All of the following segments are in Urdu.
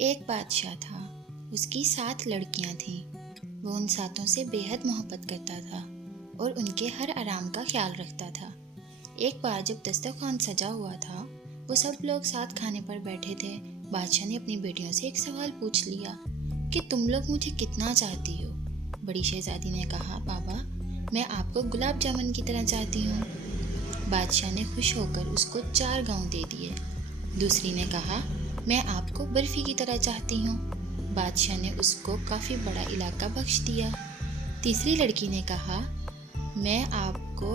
ایک بادشاہ تھا، اس کی 7 لڑکیاں تھیں۔ وہ ان 7 سے بے حد محبت کرتا تھا اور ان کے ہر آرام کا خیال رکھتا تھا۔ ایک بار جب دسترخوان سجا ہوا تھا، وہ سب لوگ ساتھ کھانے پر بیٹھے تھے۔ بادشاہ نے اپنی بیٹیوں سے ایک سوال پوچھ لیا کہ تم لوگ مجھے کتنا چاہتی ہو؟ بڑی شہزادی نے کہا، بابا میں آپ کو گلاب جامن کی طرح چاہتی ہوں۔ بادشاہ نے خوش ہو کر اس کو 4 گاؤں دے دیے۔ دوسری نے کہا، میں آپ کو برفی کی طرح چاہتی ہوں۔ بادشاہ نے اس کو کافی بڑا علاقہ بخش دیا۔ تیسری لڑکی نے کہا، میں آپ کو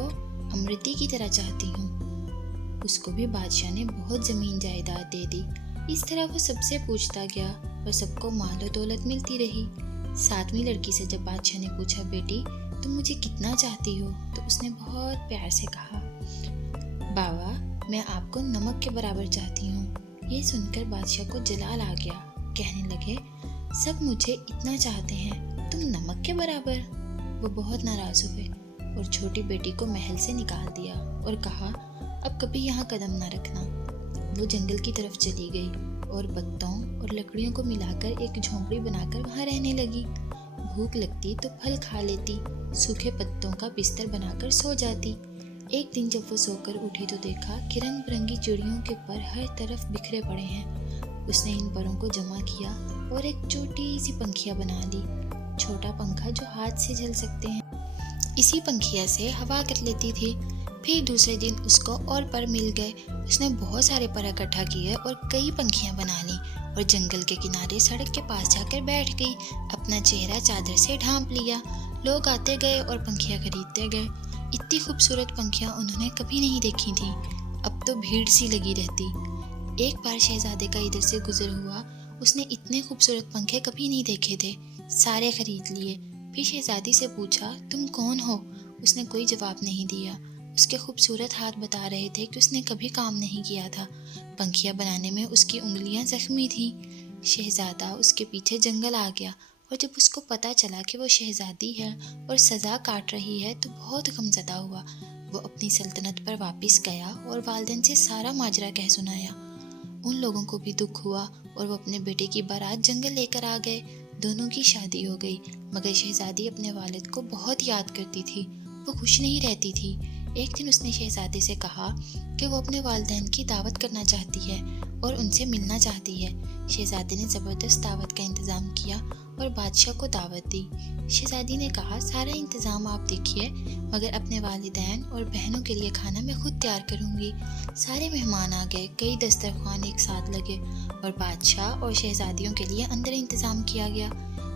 امرتی کی طرح چاہتی ہوں۔ اس کو بھی بادشاہ نے بہت زمین جائیداد دے دی۔ اس طرح وہ سب سے پوچھتا گیا اور سب کو مال و دولت ملتی رہی۔ 7ویں لڑکی سے جب بادشاہ نے پوچھا، بیٹی تم مجھے کتنا چاہتی ہو؟ تو اس نے بہت پیار سے کہا، بابا میں آپ کو نمک کے برابر چاہتی ہوں۔ یہ سن کر بادشاہ کو جلال آ گیا۔ کہنے لگے، سب مجھے اتنا چاہتے ہیں، تم نمک کے برابر؟ وہ بہت ناراض ہوئے اور چھوٹی بیٹی کو محل سے نکال دیا اور کہا، اب کبھی یہاں قدم نہ رکھنا۔ وہ جنگل کی طرف چلی گئی اور پتوں اور لکڑیوں کو ملا کر ایک جھونپڑی بنا کر وہاں رہنے لگی۔ بھوک لگتی تو پھل کھا لیتی، سوکھے پتوں کا بستر بنا کر سو جاتی۔ ایک دن جب وہ سو کر اٹھی تو دیکھا کہ رنگ برنگی چڑیوں کے پر ہر طرف بکھرے پڑے ہیں۔ اس نے ان پروں کو جمع کیا اور ایک چھوٹی سی پنکھیا بنا لی، چھوٹا پنکھا جو ہاتھ سے جل سکتے ہیں۔ اسی پنکھیا سے ہوا کر لیتی تھی۔ پھر دوسرے دن اس کو اور پر مل گئے۔ اس نے بہت سارے پر اکٹھا کیے اور کئی پنکھیاں بنا لیں اور جنگل کے کنارے سڑک کے پاس جا کر بیٹھ گئی، اپنا چہرہ چادر سے ڈھانپ لیا۔ لوگ آتے گئے اور پنکھیاں خریدتے گئے۔ اتنی خوبصورت پنکھیاں انہوں نے کبھی نہیں دیکھی تھیں۔ اب تو بھیڑ سی لگی رہتی۔ ایک بار شہزادے کا ادھر سے گزر ہوا، اس نے اتنے خوبصورت پنکھے کبھی نہیں دیکھے تھے، سارے خرید لیے۔ پھر شہزادی سے پوچھا، تم کون ہو؟ اس نے کوئی جواب نہیں دیا۔ اس کے خوبصورت ہاتھ بتا رہے تھے کہ اس نے کبھی کام نہیں کیا تھا، پنکھیاں بنانے میں اس کی انگلیاں زخمی تھیں۔ شہزادہ اس کے پیچھے جنگل آ گیا اور جب اس کو پتا چلا کہ وہ شہزادی ہے اور سزا کاٹ رہی ہے تو بہت غمزدہ ہوا۔ وہ اپنی سلطنت پر واپس گیا اور والدین سے سارا ماجرا کہہ سنایا۔ ان لوگوں کو بھی دکھ ہوا اور وہ اپنے بیٹے کی بارات جنگل لے کر آ گئے۔ دونوں کی شادی ہو گئی، مگر شہزادی اپنے والد کو بہت یاد کرتی تھی، وہ خوش نہیں رہتی تھی۔ ایک دن اس نے شہزادے سے کہا کہ وہ اپنے والدین کی دعوت کرنا چاہتی ہے اور ان سے ملنا چاہتی ہے۔ شہزادے نے زبردست دعوت کا انتظام کیا اور بادشاہ کو دعوت دی۔ شہزادی نے کہا، سارا انتظام آپ دیکھیے، مگر اپنے والدین اور بہنوں کے لیے کھانا میں خود تیار کروں گی۔ سارے مہمان آ گئے، کئی دسترخوان ایک ساتھ لگے اور بادشاہ اور شہزادیوں کے لیے اندر انتظام کیا گیا۔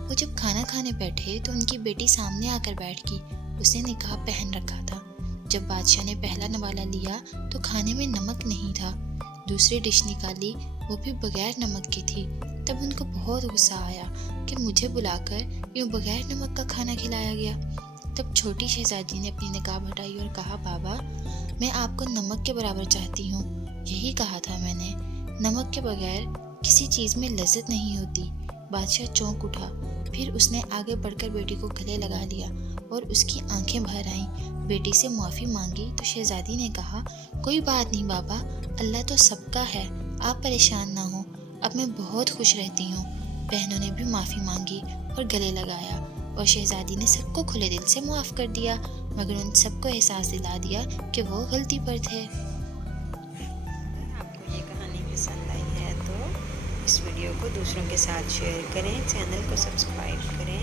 وہ جب کھانا کھانے بیٹھے تو ان کی بیٹی سامنے آ کر بیٹھ گئی۔ اس نے نقاب پہن رکھا تھا۔ جب بادشاہ نے پہلا نوالا لیا تو کھانے میں نمک نہیں تھا۔ دوسری ڈش نکالی، وہ بھی بغیر نمک کی تھی۔ تب ان کو بہت غصہ آیا کہ مجھے بلا کر یوں بغیر نمک کا کھانا کھلایا گیا۔ تب چھوٹی شہزادی نے اپنی نقاب ہٹائی اور کہا، بابا میں آپ کو نمک کے برابر چاہتی ہوں، یہی کہا تھا میں نے، نمک کے بغیر کسی چیز میں لذت نہیں ہوتی۔ بادشاہ چونک اٹھا، پھر اس نے آگے بڑھ کر بیٹی کو گلے لگا لیا اور اس کی آنکھیں بھر آئیں۔ بیٹی سے معافی مانگی تو شہزادی نے کہا، کوئی بات نہیں بابا، اللہ تو سب کا ہے، آپ پریشان نہ ہوں، اب میں بہت خوش رہتی ہوں۔ بہنوں نے بھی معافی مانگی اور گلے لگایا اور شہزادی نے سب کو کھلے دل سے معاف کر دیا، مگر ان سب کو احساس دلا دیا کہ وہ غلطی پر تھے۔ اگر آپ کو یہ کہانی پسند آئی ہے تو اس ویڈیو کو دوسروں کے ساتھ شیئر کریں، چینل کو سبسکرائب کریں